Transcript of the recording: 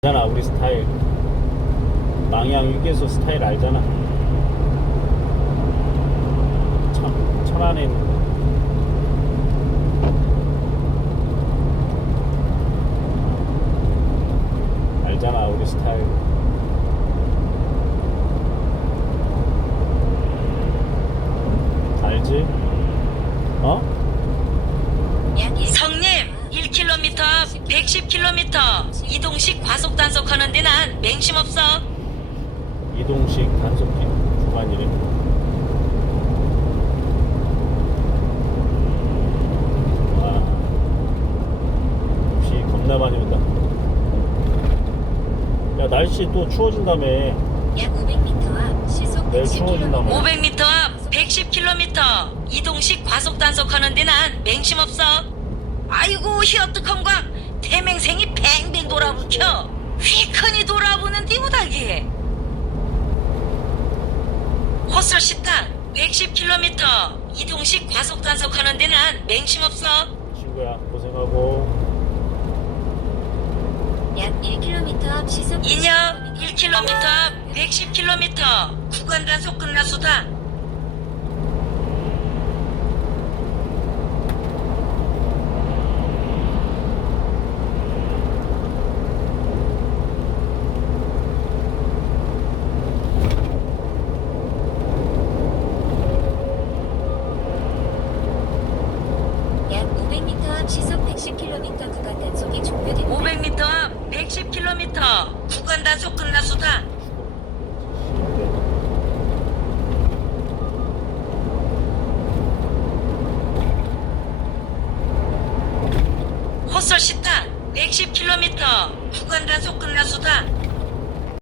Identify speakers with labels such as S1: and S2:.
S1: 알잖아 우리 스타일. 망향 휴게소 스타일 알잖아. 천, 천안에 있는 알잖아 우리 스타일. 알지? 어?
S2: 100km, 110km 이동식 과속 단속하는데 난 맹심 없어.
S1: 이동식 단속기 주간이래. 아, 많이 온다. 야 날씨 또 추워진다며.
S3: 약 500m 앞 시속 110km.
S2: 500m 앞 110km 이동식 과속 단속하는데 난 맹심 없어. 아이고 희어떡한과 태맹생이 뱅뱅 돌아붙여. 휘크니 돌아보는 디무다기. 호설 식당 110km 이동식 과속 단속하는 데는 맹심 없어.
S1: 친구야 고생하고.
S3: 약 1km 앞 시속
S2: 인역
S3: 110km
S2: 1km 앞 110km 구간 단속 끝났수다
S3: 약 500m 앞 시속 110km 구간 단속이 종료됩니다.
S2: 500m 앞 110km 구간 단속 끝났수다 호설 식당 110km 구간 단속 끝났수다